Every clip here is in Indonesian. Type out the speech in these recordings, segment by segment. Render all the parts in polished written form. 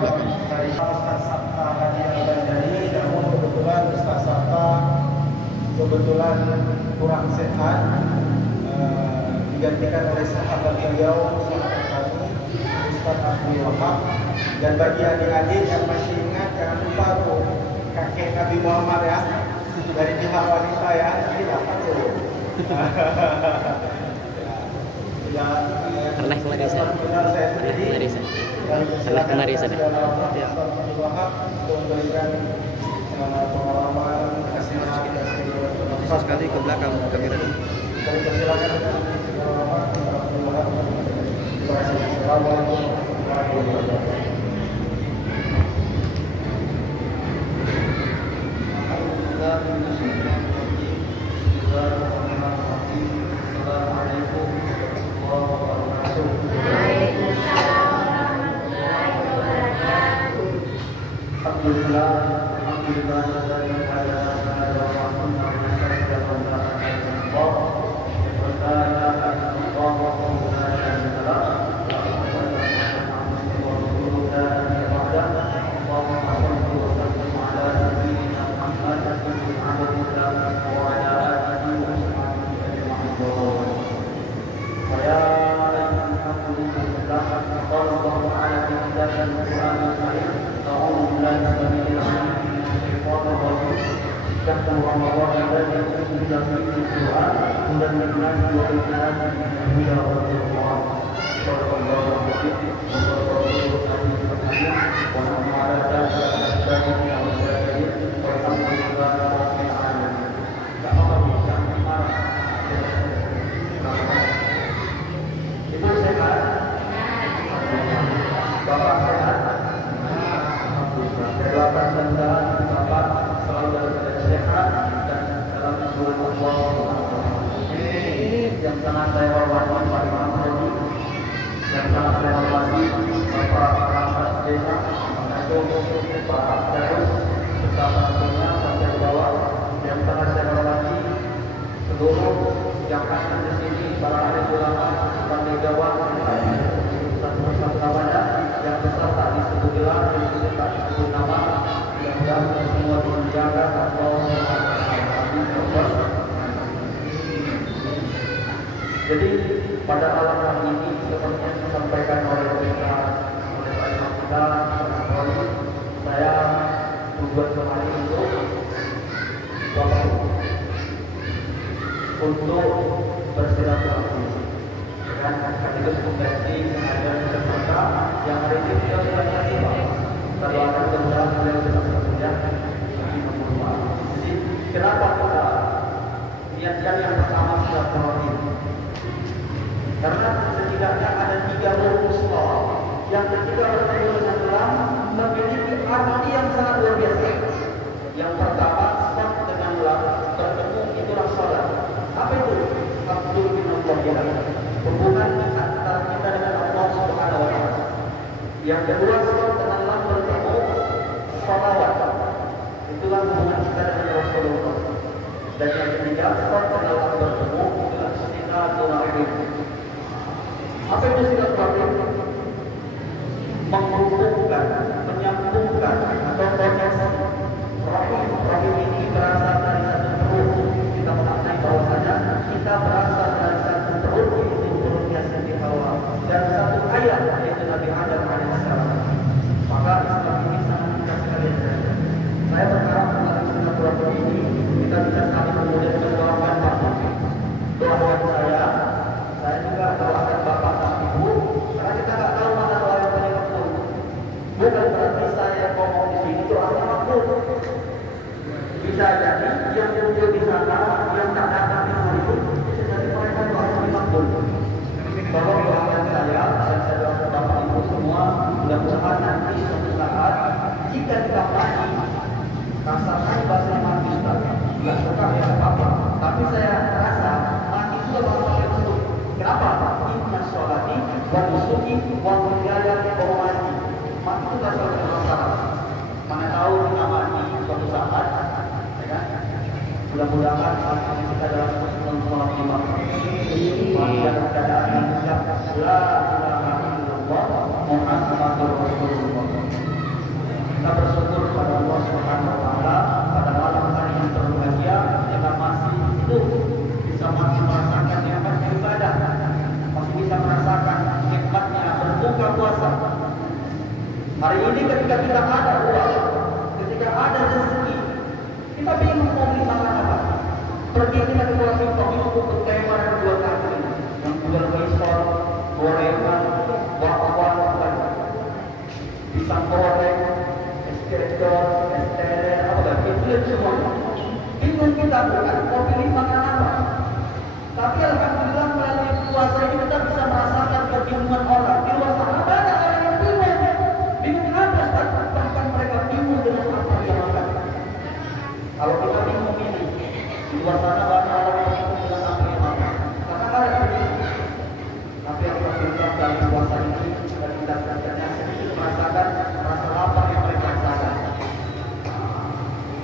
belakang. Dari Ustaz Sabta Hadi Al-Bandari, namun kebetulan Ustaz Sabta kebetulan kurang sehat, digantikan oleh sahabat beliau, sahabat kami, Ustaz Abdul Wahab. Dan bagi adik-adik yang masih ingat, jangan lupa tuh kakek Nabi Muhammad ya, dari pihak wanita ya, ini dapat tuh. Ya, Pernah kemari saya. Pernah kemari saya. Ya. Untuk memberikan pengalaman, nasihat, Sekali ke belakang kamera. kami persilakan terima kasih. Assalamualaikum warahmatullahi wabarakatuh. Yang sangat saya hormati Pak Imam Haji, yang sangat saya hormati Bapak Perangkat Desa, Pak Darus, bersama tentunya sampai bawah, yang sangat saya hormati seluruh yang hadir di sini, para ahli ulama, para negarawan, satu namanya, yang beserta disebut gelar, yang beserta disebut nama, yang semua dimuliakan atau jadi pada malam hari ini seperti yang disampaikan oleh Pak Imam kita, saya tujuan kemarin untuk bersilaturahmi dan sekaligus mengganti ada peserta yang hari ini kita sudah siap. Kalau ada kemudahan beliau sudah bersedia bagi membuat. Jadi kenapa kita niatkan yang pertama silaturahmi? Karena setidaknya ada 3 rumus yang ketika bertemu dengan memiliki arti yang sangat luar biasa. Yang pertama, sah dengan bertemu itulah salat. Apa itu? Abdul bin Allah, hubungan antara kita dengan Allah Subhanahu wa taala. Yang kedua, sah dengan bertemu salawat. Itulah hubungan kita dengan Rasulullah. Dan yang ketiga, sah dengan bertemu itulah silaturahmi. Apa itu silaturahmi? Menghubungkan, menyambungkan atau proses rahim ini berasal dari satu perut. Kita mengenai bahwasanya kita berasal dari satu perut, yaitu perutnya Siti Hawa, dan satu ayat yaitu Nabi Adam alaihissalam. Maka Islam ini sangat mudah sekali. Saya berharap melalui silaturahmi ini kita bisa saling kemudian mendoakan Bapak. Doakan saya juga doakan Bapak dan Ibu, karena kita nggak tahu mana doa yang paling makbul. Bukan berarti saya ngomong di sini doanya makbul. Bisa jadi yang muncul di sana, yang tak datang di hari itu, bisa jadi mereka doa yang makbul. Tolong doakan saya, dan saya doakan Bapak Ibu semua, mudah-mudahan nanti suatu saat jika kita mati, rasakan bahasa mati Ustaz, nggak suka ya apa-apa, tapi saya rasa mati itu bakal pakai bentuk. Kenapa? Inna sholati wa nusuki wa mahyaya wa mamati. Mati itu nggak selalu masalah. Mana tahu kita mati suatu saat, ya kan? Mudah-mudahan mati kita dalam kesulitan sholat 5. Mati dalam keadaan mengucap la ilaha illallah Muhammadur Rasulullah. Subhanahu wa taala pada malam hari yang berbahagia kita masih hidup, bisa masih merasakan nikmat ibadah, masih bisa merasakan nikmatnya berbuka puasa. Hari ini ketika kita ada uang, ketika ada rezeki, kita bingung mau beli makan apa. Pergi kita ke warung kopi untuk bertema dua kaki, yang jual risol, gorengan, bakwan, pisang goreng, es cendol, es teler, apa lagi itu semua. Bingung kita bukan mau pilih makan apa. Tapi alhamdulillah melalui puasa ini kita bisa merasakan kebingungan orang di luar sana. Banyak orang yang bingung apa, bahkan mereka bingung dengan apa yang makan. Kalau kita bingung ini, di luar sana banyak orang yang bingung dengan apa yang makan. Karena ada bingung. Tapi alhamdulillah dari puasa ini dan kita sebenarnya sedikit merasakan rasa lapar yang mereka rasakan.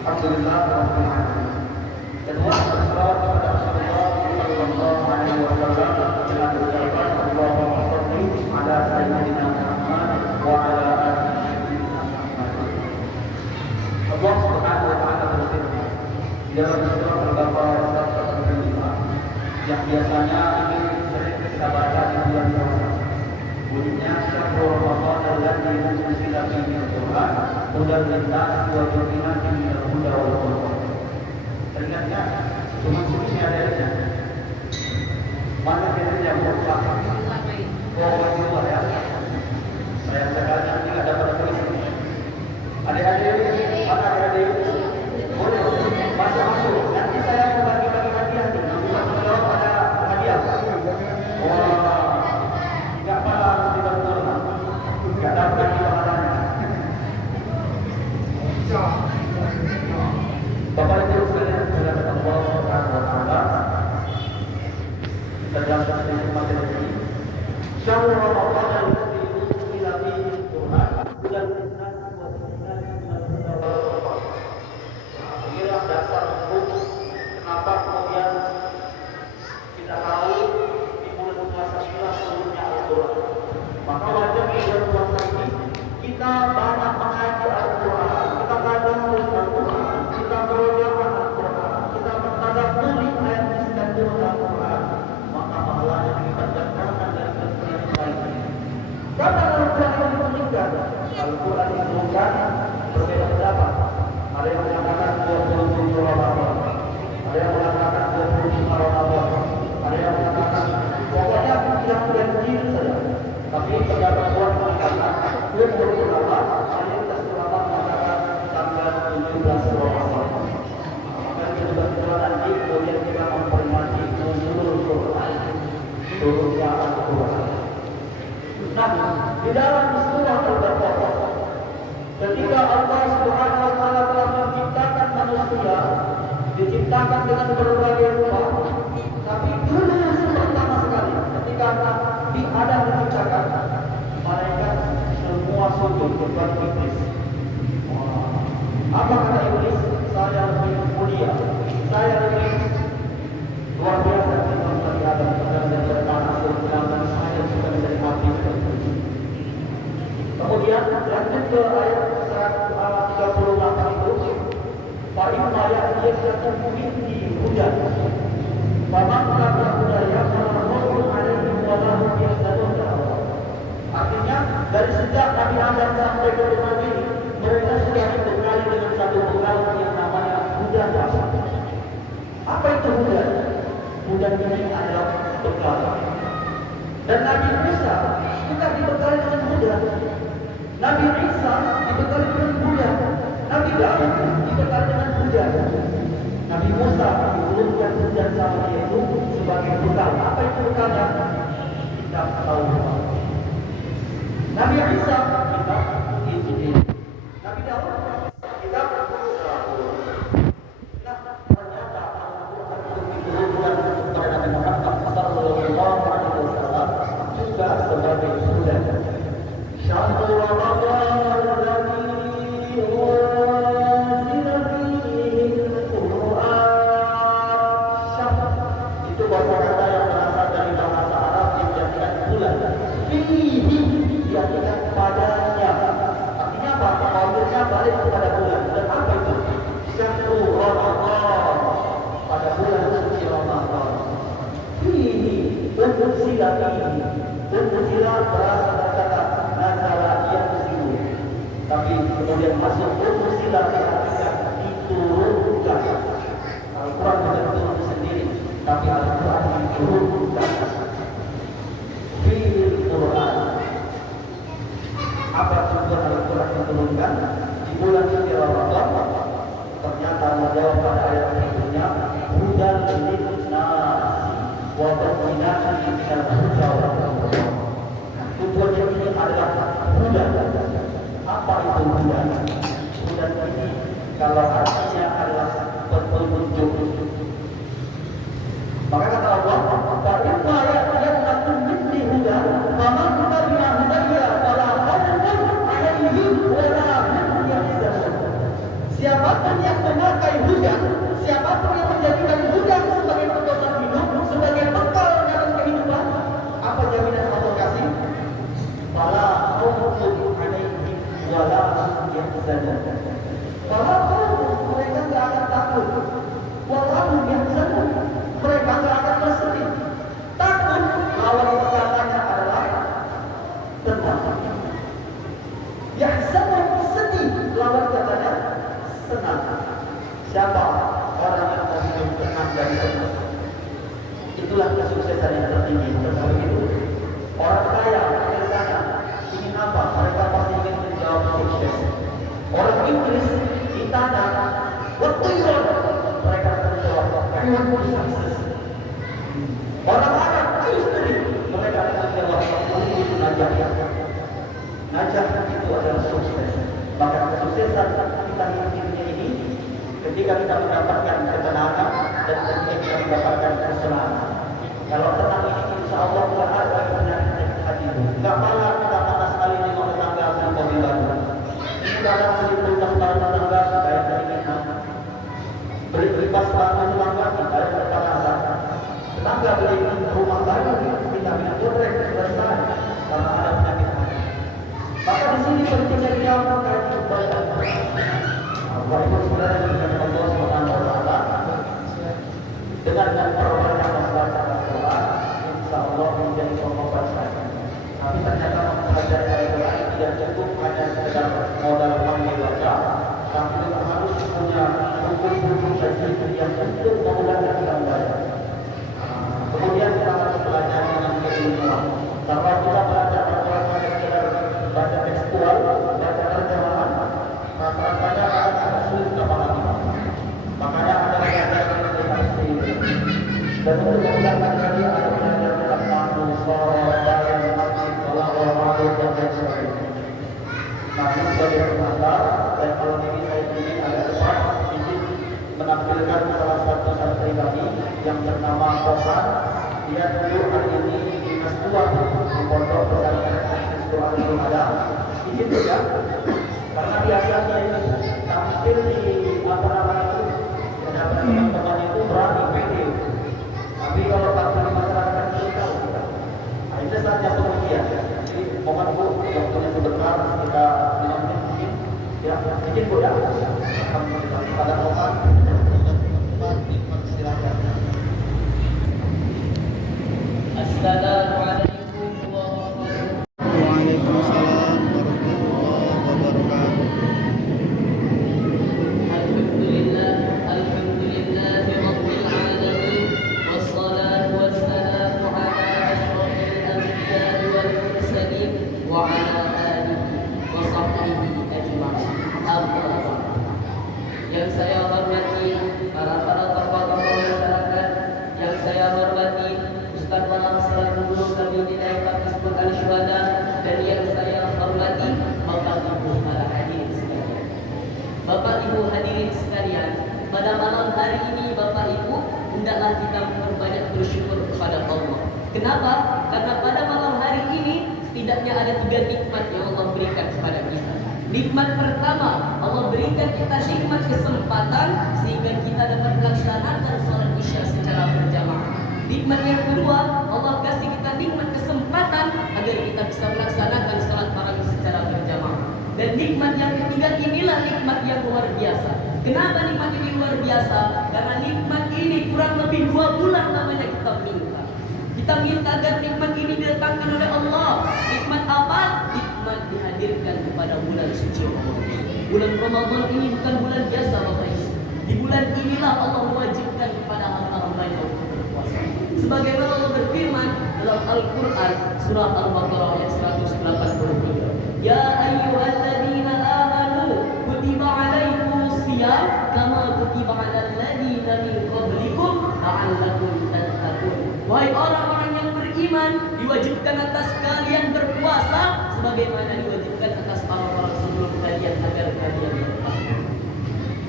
Alhamdulillah, kedua berselawat kepada Rasulullah Sallallahu Alaihi Wasallam dengan ucapan Allahumma shalli ala sayyidina Muhammad wa ala alihi Muhammad. Allah Subhanahu wa taala berfirman di dalam surah Al-Baqarah ayat 5 yang biasanya ini sering kita baca di bulan puasa. Bunyinya syahrul Ramadan alladzi unzila fihi al-Qur'an hudan lin-nas wa bayyinatin minal huda wal furqan. Teringatnya cuma sini adanya. Mana kita yang mutlak? Oh, di luar ya. Saya sekarang tidak dapat tulis. Adik-adik, mana adik-adik? Boleh masuk. Nanti saya mau bagi-bagi hadiah nih. Kalau ada hadiah. Wah, nggak malah nanti betul. Nggak dapat di pahalanya. Bapak Ibu sekalian, Allah Subhanahu wa taala terdapat di materi ini. Syahrul Ramadan alladzi unzila fihi al-Qur'an hudan lin-nas wa bayyinatin minal huda wal furqan. Inilah dasar hukum kenapa kemudian kita tahu di bulan puasa inilah turunnya Al-Qur'an. Maka wajib di bulan puasa ini kita banyak mengaji Al-Qur'an, kita belajar Al-Qur'an, kita belajar Al-Qur'an, kita mentadabburi ayat yang dikandung Al-Qur'an. Maka pahalanya dilipat gandakan dari kemuliaan lainnya. Karena Al-Qur'an yang dipentingkan, Al-Qur'an diturunkan berbeda pendapat. Ada yang mengatakan 27 Ramadan, ada yang mengatakan 25 Ramadan, ada yang mengatakan pokoknya tidak ganjil saja. Tapi pendapat Quran mengatakan 20 ulama, mayoritas ulama mengatakan tanggal 17 Ramadan. Maka kebetulan nanti kemudian kita memperingati nuzul Quran, turunnya Al-Quran. Nah, di dalam surah Al-Baqarah, ketika Allah Subhanahu wa taala telah menciptakan manusia, diciptakan dengan berbagai rupa. Tapi dulu pertama sekali ketika Nabi Adam diciptakan, malaikat semua sujud kecuali iblis. Apa kata iblis? Saya lebih mulia, saya lebih luar biasa dari Adam, dari tanah sedangkan saya sudah dari api. Kemudian lanjut ke ayat 138 itu, Fa'imma ya'tiyakum minni hudan faman tabi'a hudaya fala khawfun 'alaihim wa la hum yahzanun. Artinya dari sejak Nabi Adam sampai ke dunia ini, mereka sudah dibekali dengan satu bekal yang namanya hudan. Apa itu hudan? Hudan ini adalah bekal. Dan Nabi Musa juga dibekali dengan hudan. Nabi Isa dibekali dengan hujan. Nabi Daud dibekali dengan hujan. Nabi Musa diturunkan hujan sama dia itu sebagai bekal. Apa itu bekalnya? Kita tahu. Nabi Isa kita Injil. Nabi Daud kita ternyata Al-Quran diturunkan kepada Nabi Muhammad sallallahu alaihi wasallam juga sebagai hujan. Syahrul Ramadan alladzi unzila fihi al-Qur'an. Syahr itu bahasa kata yang berasal dari bahasa Arab yang diartikan bulan. Fihi diartikan pada minal huda wal furqan. Tujuannya ini adalah huda. Apa itu huda? Huda ini kalau artinya adalah petunjuk. Maka kata Allah, "Fa'inna ya'lakum minni huda, faman tabi'a hudaya fala khawfun 'alaihim wa la hum yahzanun." Siapapun yang memakai huda, siapapun yang menjadikan huda sebagai pedoman hidup, sebagai bekal dalam kehidupan, apa jaminan Allah kasih? Fala khawfun 'alaihim wa la hum yahzanun. Fala khawfun, mereka tidak akan takut. Wa la hum yahzanun, mereka tidak akan bersedih. Takut, lawan katanya adalah tenang. Yahzanun, sedih, lawan katanya senang. Siapa orang yang memiliki tenang dan senang? Itulah kesuksesan yang tertinggi. Tetapi itu orang kaya bertanya ingin apa? Mereka pasti ingin menjawab sukses. Orang Inggris ditanya what do you want? Mereka akan menjawab I want more success. Orang Arab justru mereka akan menjawab itu najah. Najah itu adalah sukses. Maka kesuksesan kita hidup ini ketika kita mendapatkan ketenangan dan ketika kita mendapatkan kesenangan. Kalau tenang ini insya Allah Tuhan ada penyakit hati. Enggak malah kita panas sekali di rumah tetangga dan mobil baru. Ini dalam menyebutkan barang tetangga supaya keinginan beli kipas barang tetangga kita ada kepanasan. Tetangga beli rumah baru kita bilang jorek selesai karena ada penyakit hati. Maka di sini pentingnya kita mengkaji kebaikan. Bapak Ibu Saudara yang Allah Subhanahu wa taala dengan memperbanyak membaca Al-Qur'an insya Allah menjadi pengobat saya. Tapi ternyata mempelajari Al-Qur'an tidak cukup hanya sekedar modal pandai baca, tapi juga harus punya buku-buku tajwid yang untuk memudahkan kita membaca. Kemudian kita harus belajar dengan keilmuan. Kalau kita belajar Al-Qur'an hanya sekedar baca tekstual, baca terjemahan, rasanya akan sulit kita pahami. Makanya ada belajar dengan tafsir. Dan untuk memudahkan kali ada belajar tentang nahwu, sharh, bayan, hadis, balaghah, ma'ruf dan lain sebagainya. Nah, ini sebagai pengantar dan kalau ini saya ini ada depan izin menampilkan salah satu pribadi yang bernama Kosan. Dia dulu hari ini di Mas-2 di Pondok Pesantren Al ada. Izin ya. Karena biasanya ini tampil di apa namanya itu teman-teman itu berani pede. Tapi kalau tampil di masyarakat itu tahu kita. Nah, itu saatnya pengujian. Jadi mohon Bu, waktunya sebentar kita 5 menit mungkin. Ya, izin Bu ya. Alhamdulillah. Pada Kosan, silakan. Assalamualaikum warahmatullahi wabarakatuh. Waalaikumsalam warahmatullahi wabarakatuh. Alhamdulillahi rabbil alamin. Wassalatu wassalamu ala asyrafil anbiya'i wal mursalin wa ala alihi wa sahbihi ajma'in. Amma ba'd. Yang saya hormati para tokoh-tokoh masyarakat, yang saya hormati Ustaz Malang selaku guru kami di daerah Hizbul Al-Syuhada, dan yang saya hormati Bapak Ibu para hadirin sekalian. Bapak Ibu hadirin sekalian, pada malam hari ini Bapak Ibu hendaklah kita memperbanyak bersyukur kepada Allah. Kenapa? Karena pada malam hari ini setidaknya ada 3 nikmat yang Allah berikan kepada kita. Nikmat pertama, Allah berikan kita nikmat kesempatan sehingga kita dapat melaksanakan salat Isya secara berjamaah. Nikmat yang kedua, Allah kasih kita nikmat kesempatan agar kita bisa melaksanakan salat tarawih secara berjamaah. Dan nikmat yang ketiga inilah nikmat yang luar biasa. Kenapa nikmat ini luar biasa? Karena nikmat ini kurang lebih 2 bulan namanya kita minta. Kita minta agar nikmat ini didatangkan oleh Allah. Nikmat apa? Nikmat dihadirkan kepada bulan suci Ramadan. Bulan Ramadan ini bukan bulan biasa Bapak Ibu. Di bulan inilah Allah mewajibkan kepada hamba-hambanya untuk berpuasa. Sebagaimana Allah berfirman dalam Al-Quran surah Al-Baqarah ayat 183. Ya ayyuhalladzina amanu kutiba alaikumus shiyam kama kutiba alal ladzina min qablikum la'allakum tattaqun. Wahai orang-orang yang beriman, beriman, diwajibkan atas kalian berpuasa sebagaimana diwajibkan atas orang-orang sebelum kalian agar kalian bertakwa.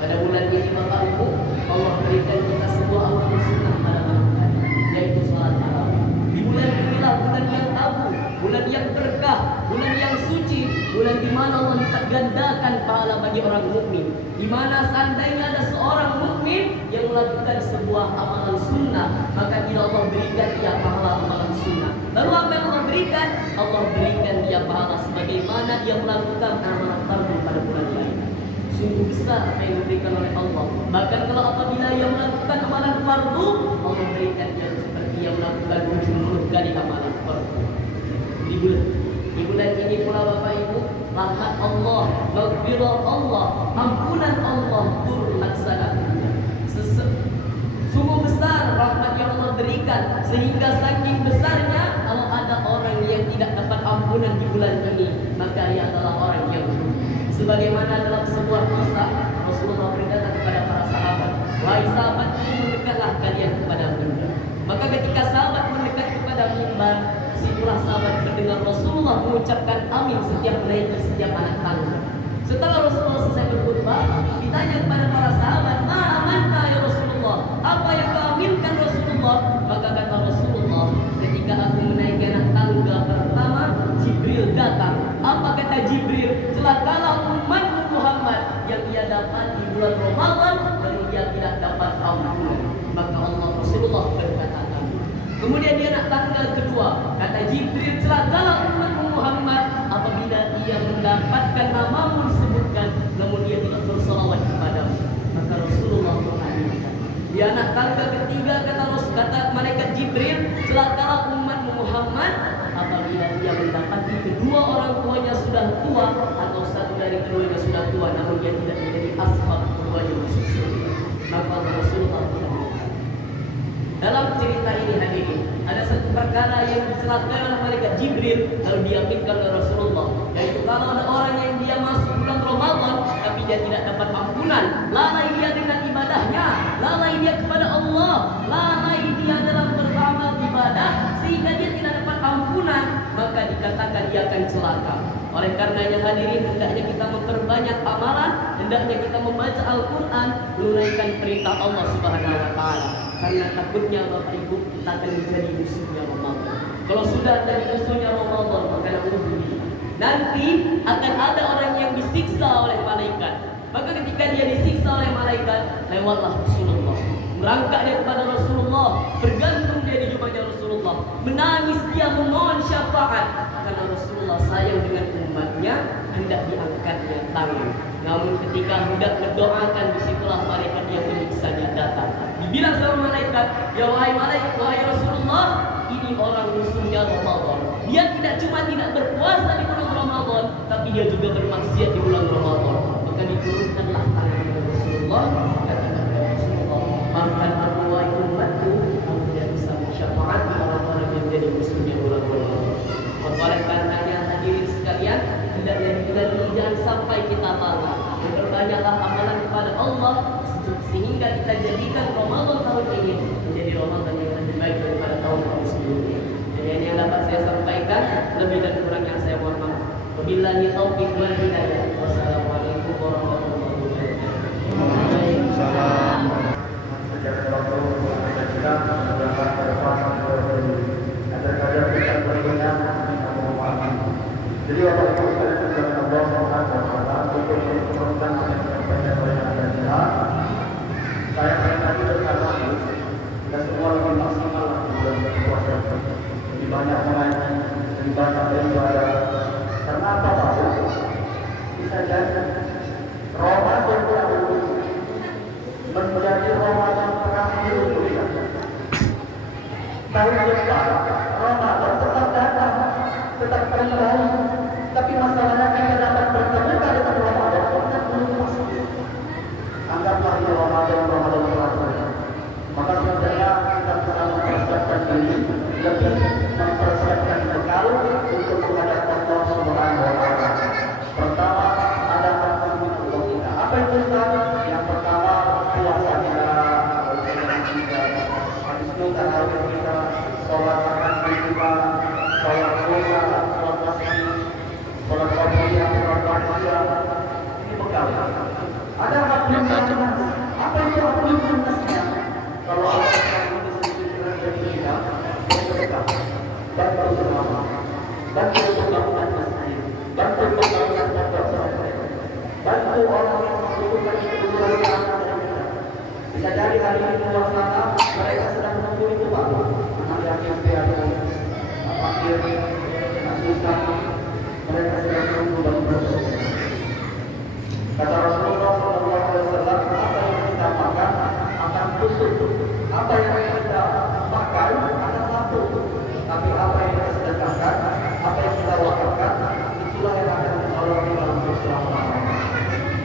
Pada bulan ini Bapak Ibu, Allah berikan kita sebuah amal sunnah pada malam hari, yaitu salat tarawih. Di bulan inilah bulan yang abu, bulan yang berkah, bulan yang suci, bulan di mana Allah lipat gandakan pahala bagi orang mukmin. Di mana seandainya ada seorang mukmin yang melakukan sebuah amalan sunnah, maka tidak Allah berikan dia pahala amalan sunnah. Lalu apa yang Allah berikan? Allah berikan dia pahala sebagaimana dia melakukan amalan fardu pada bulan lain. Sungguh besar apa yang diberikan oleh Allah. Bahkan kalau apabila ia melakukan amalan fardu, Allah berikan dia seperti yang melakukan 70 kali amalan fardu. Di bulan ini pula Bapak Ibu, rahmat Allah, maghfirah Allah, ampunan Allah turun laksanakannya. Sungguh besar rahmat yang Allah berikan, sehingga saking besarnya kalau ada orang yang tidak dapat ampunan di bulan ini, maka ia adalah orang yang rugi. Sebagaimana dalam sebuah kisah Rasulullah berkata kepada para sahabat, "Wahai sahabat, mendekatlah kalian kepada mimbar." Maka ketika sahabat mendekat kepada mimbar, situlah sahabat mendengar Rasulullah mengucapkan amin setiap menaiki setiap anak tangga. Setelah Rasulullah selesai berkhutbah, ditanya kepada para sahabat, "Ma amanta ya Rasulullah? Apa yang kau aminkan Rasulullah?" Maka kata Rasulullah, "Ketika aku menaiki anak tangga pertama, Jibril datang." Apa kata Jibril? "Celakalah umatmu Muhammad yang ia dapat di bulan Ramadan lalu dia tidak dapat ampunan." Maka Allah Rasulullah berkata amin. Kemudian di anak tangga kedua, kata Jibril, "Celakalah umatmu Muhammad apabila ia mendapatkan namamu disebutkan namun dia tidak bersalawat kepadamu." Maka Rasulullah mengaminkan. Di anak tangga ketiga kata malaikat Jibril, "Celakalah umatmu Muhammad apabila dia mendapati kedua orang tuanya sudah tua atau satu dari keduanya sudah tua namun dia tidak menjadi asbab keduanya masuk surga." Maka Rasulullah mengaminkan. Dalam cerita ini hadirin, ada satu perkara yang diselakai oleh malaikat Jibril lalu diaminkan oleh Rasulullah, yaitu kalau ada orang yang dia masuk bulan Ramadan tapi dia tidak dapat ampunan, lalai dia dengan ibadahnya, lalai dia kepada Allah, lalai dia dalam beramal ibadah sehingga dia tidak dapat ampunan, maka dikatakan dia akan celaka. Oleh karenanya hadirin, hendaknya kita memperbanyak amalan, hendaknya kita membaca Al-Quran, menunaikan perintah Allah Subhanahu wa Ta'ala. Karena takutnya Bapak Ibu kita akan menjadi musuhnya Ramadan. Kalau sudah jadi musuhnya Ramadan, maka nanti akan ada orang yang disiksa oleh malaikat. Maka ketika dia disiksa oleh malaikat, lewatlah Rasulullah, merangkak dia kepada Rasulullah, bergantung dia di jubahnya Rasulullah, menangis dia memohon syafaat karena Rasulullah sayang dengan umatnya, hendak diangkatnya tangan. Namun ketika hendak mendoakan, disitulah malaikat yang menyiksanya datang. Dibilang sama malaikat, "Ya wahai malaikat, wahai Rasulullah, ini orang musuhnya Ramadan. Dia tidak cuma tidak berpuasa di bulan Ramadan, tapi dia juga bermaksiat di bulan Ramadan." Maka diturunkanlah tangan Rasulullah, kata Rasulullah, "Maafkan aku wahai umatku, aku tidak bisa mensyafaati orang-orang yang jadi musuhnya bulan Ramadan." Oleh karenanya hadirin sekalian, hendaknya di bulan ini jangan sampai kita lalai. Berbanyaklah amalan kepada Allah sehingga kita jadikan Ramadan tahun ini menjadi Ramadan yang lebih baik daripada tahun-tahun sebelumnya. Jadi ini yang dapat saya sampaikan, lebih dan kurang yang saya mohon maaf. Wabillahi taufiq wal hidayah. Wassalamualaikum warahmatullahi wabarakatuh. Waalaikumsalam. Jadi Bapak Ibu sekalian Allah Subhanahu wa taala untuk menurunkan banyak saya tadi berkata kita semua lebih maksimal di bulan puasa, lebih banyak mengaji, lebih banyak beribadah. Karena apa Pak? Bisa jadi Ramadan dahulu menjadi Ramadan terakhir kita. Tahun depan Ramadan tetap datang, tetap kembali. Tapi masalahnya kita dapat bertemu dengan Ramadan kita belum masuk. Anggaplah ini Ramadan terakhir. Maka sebenarnya kita bisa mempersiapkan diri, lebih mempersiapkan bekal untuk menghadap Ada hablum minannas. Apa itu hablum minannasnya? Kalau Allah ini disebutkan dari kita, bantu selama, bantu pembangunan masjid, bantu pembangunan pondok pesantren, bantu orang yang membutuhkan kebutuhan yang ada. Bisa jadi hari ini di luar sana mereka sedang menunggu itu Pak. Anak yatim piatu, fakir, susah, mereka sedang menunggu bantuan. Kata Rasulullah SAW, apa yang kita makan akan busuk, apa yang kita makan akan lapuk, tapi apa yang kita sedekahkan, apa yang kita wakafkan, itulah yang akan Allah dalam selama-lamanya.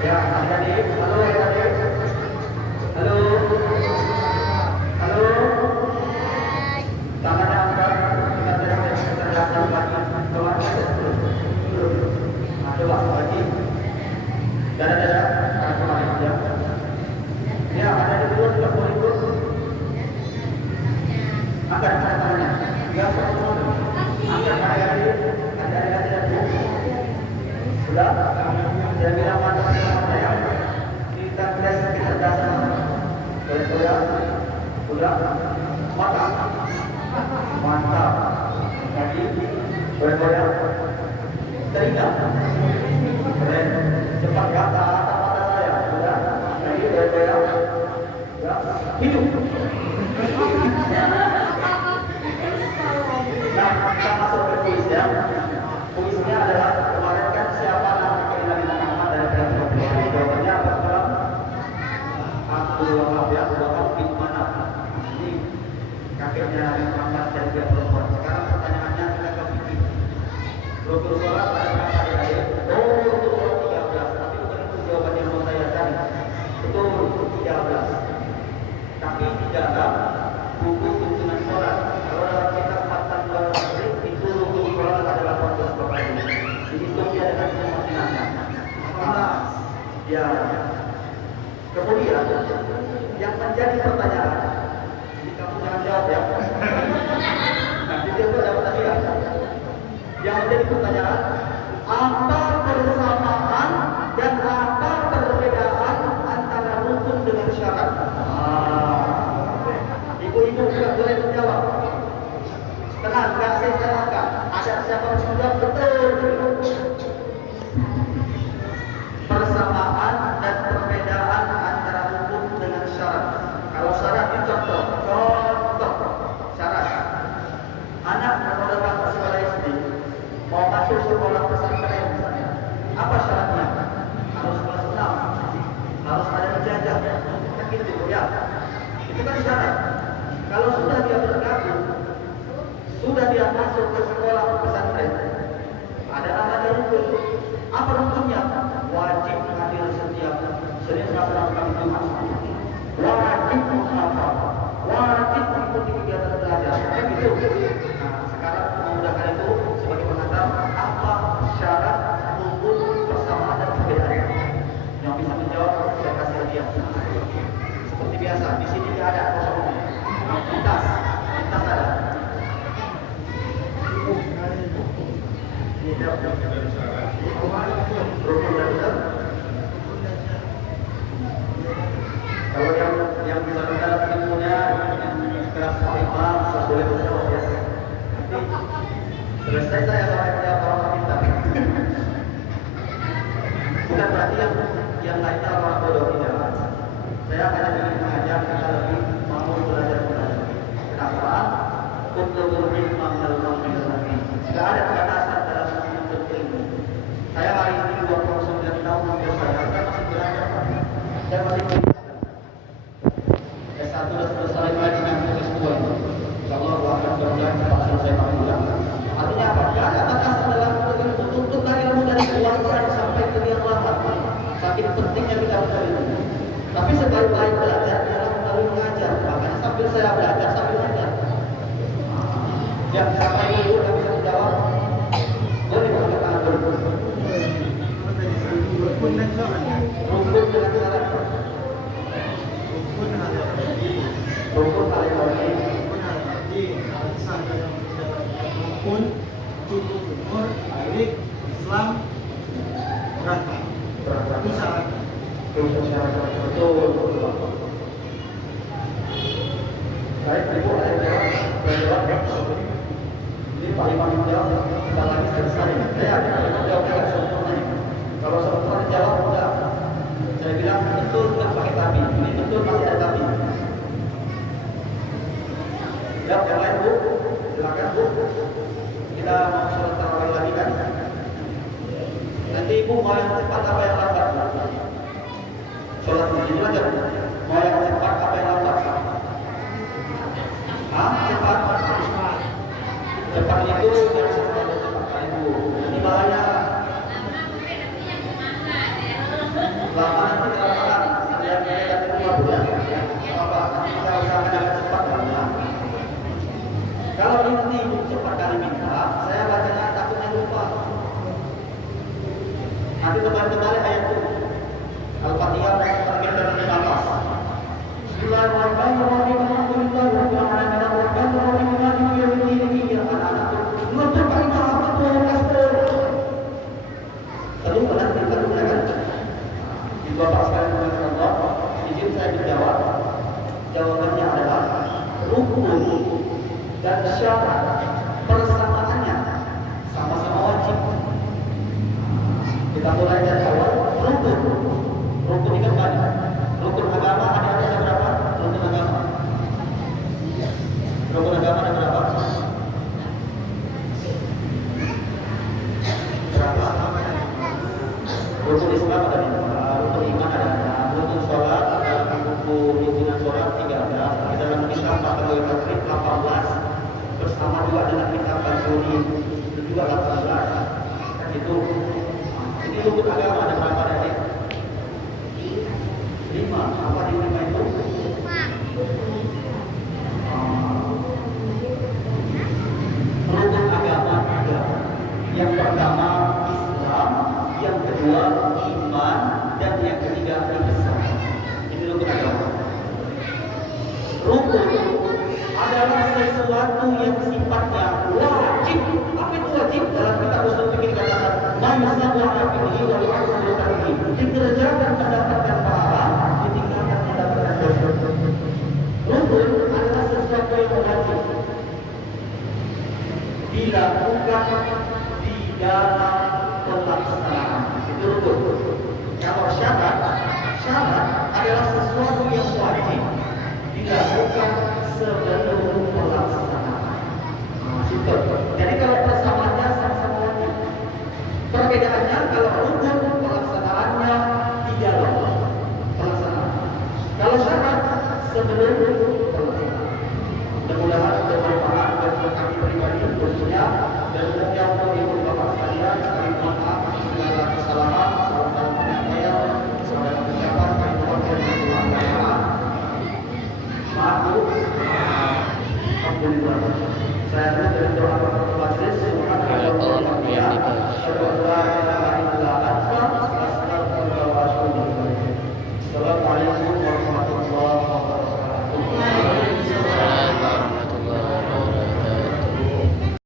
Ya, adik-adik, halo adik-adik, halo, halo, tangannya angkat, kita terlihat lagi, coba, coba lagi. Dada, karena kemarin ya. Ya, ada di luar juga boleh ikut. Angkat tangannya. Ya, semua. Angkat ada. Sudah. Saya bilang mantap saya. Kita tes kecerdasan. Sudah. Sudah. Mantap. Lagi. Boleh. Telinga. Keren. Cepat ya, mata saya. Sudah. Lagi bergoyang. Ya. Hidup. Nah, kita masuk ke kuis ya. Kuisnya adalah kemarin kan siapa nama Nabi Muhammad dari Rasulullah. Jawabannya apa sekarang? Abdul Wahab ya. Wahab bin Manaf. Ini kakeknya Nabi Muhammad dan juga perempuan. Sekarang pertanyaannya kita ke fikih. Rukun sholat ada berapa adik-adik? Jawaban yang mau saya cari betul 13. Tapi di dalam buku tuntunan sholat, kalau dalam kitab Fathul Bari itu rukun sholat ada 18 Bapak Ibu. Dihitungnya dengan kemungkinannya 18. Ya. Kemudian yang menjadi pertanyaan, ini kamu jangan jawab ya. Nanti dia tuh dapat hadiah. Yang menjadi pertanyaan, apa persamaan dan apa perbedaan antara rukun dengan syarat? Ibu-ibu juga boleh menjawab. Tenang, nggak saya salahkan. Ada siapa yang sudah betul? Persamaan dan perbedaan antara rukun dengan syarat. Kalau syarat itu contoh syarat. Anak kalau datang ke sekolah SD mau masuk sekolah pesantren misalnya, apa syaratnya? Harus kelas 6, harus ada ijazah, kan gitu ya. Itu kan syarat. Kalau sudah dia bergabung, sudah dia masuk ke sekolah pesantren, ada namanya rukun. Apa rukunnya? Wajib hadir setiap Senin Selasa Kamis Jumat. Wajib menghafal, wajib mengikuti kegiatan belajar. Kan gitu. Nah, sekarang memudahkan itu sebagai pengantar apa syarat rukun persamaan dan perbedaan. Yang bisa menjawab saya kasih hadiah. Seperti biasa, di sini tidak ada kosong. Lintas ada. Rukun dan syarat. Kalau yang bisa mendalam ilmunya kelas 5 boleh menjawab ya. Nanti selesai saya akan menjawab orang pintar. Bukan berarti yang lainnya orang bodoh tidak. Saya hanya ingin mengajar kita lebih mau belajar. Kenapa? Untuk berhikmah dalam ilmu. Tidak ada batasan dalam menuntut ilmu. Saya hari ini 29 tahun umur saya masih belajar. Saya masih S1 sudah selesai lagi dengan S2. Insyaallah Allah akan berjalan cepat selesai tahun bulan. Artinya apa? Tidak ada batasan dalam menuntut ilmu dari keluarga sampai ke yang lahat. Saking pentingnya kita belajar. Tapi sebaik-baik belajar adalah melalui mengajar. Makanya sambil saya belajar sambil mengajar. Ya, siapa yang dulu yang bisa menjawab? Boleh angkat tangan dulu. Rukun dengan syarat. Rukun al-wajib. Rukun cukup umur, balik, Islam, berangkat. berasa bisa bersosialisasi betul. Baik, Ibu ada yang jawab? Ini Pak Imam jawab, kita lagi selesai. Saya ada jawab yang sempurna. Kalau sempurna jawab udah. Saya bilang betul nggak pakai tapi, ini betul masih ada tapi. Jawab yang lain Bu, silakan Bu. Kita mau sholat tarawih lagi kan? Nanti Ibu mau yang cepat apa yang lambat? Sholat di sini aja. Mau yang cepat apa yang lambat? Cepat. Cepat itu yang cepat Ibu. Ini bahaya. Lama nanti kelamaan. Yang kita terima punya. Apa? Kita usahakan yang cepat karena kalau nanti Ibu cepat kali minta, saya bacanya takutnya lupa. Nanti teman-teman ayat itu Al-Fatihah target dari atas. Bismillahirrahmanirrahim. Bapak sekalian Allah, izin saya dijawab. Jawabannya adalah rukun dan syarat persamaannya sama-sama wajib. Kita mulai dari awal. Rukun ini kan banyak. Rukun agama ada berapa? Rukun agama ada berapa? Rukun Islam ada 5, rukun iman ada 6, rukun sholat ada rukun sholat 13, di dalam kitab Fatwa Takrib 18, bersama juga dengan kitab Al-Juri itu juga 18. Kan itu. Ini rukun agama ada berapa tadi? 5. Apa di 5 itu? Rukun agama ada. Yang pertama Islam, yang kedua iman, dan yang ketiga ihsan. Ini rukun agama. Rukun adalah sesuatu yang sifatnya wajib. Apa itu wajib? Dalam kitab usul fikih dikatakan, "Man yusalla fihi wa yu'addu tarhib." Dikerjakan mendapatkan pahala, ditinggalkan mendapatkan dosa. Rukun adalah sesuatu yang wajib dilakukan di dalam pelaksanaan. Itu rukun. Kalau syarat adalah sesuatu yang wajib dilakukan sebelum pelaksanaan. Jadi kalau persamaannya sama-sama wajib. Perbedaannya kalau rukun pelaksanaannya di dalam pelaksanaan. Kalau syarat sebelum pelaksanaan. Mudah-mudahan bermanfaat bagi kami pribadi khususnya dan yang untuk Bapak sekalian. Kami mohon maaf segala kesalahan, salah penyampaian, salah pengucapan kami mohon maaf. Maaf Bu. Alhamdulillah. Saya dari doa majelis. Assalamualaikum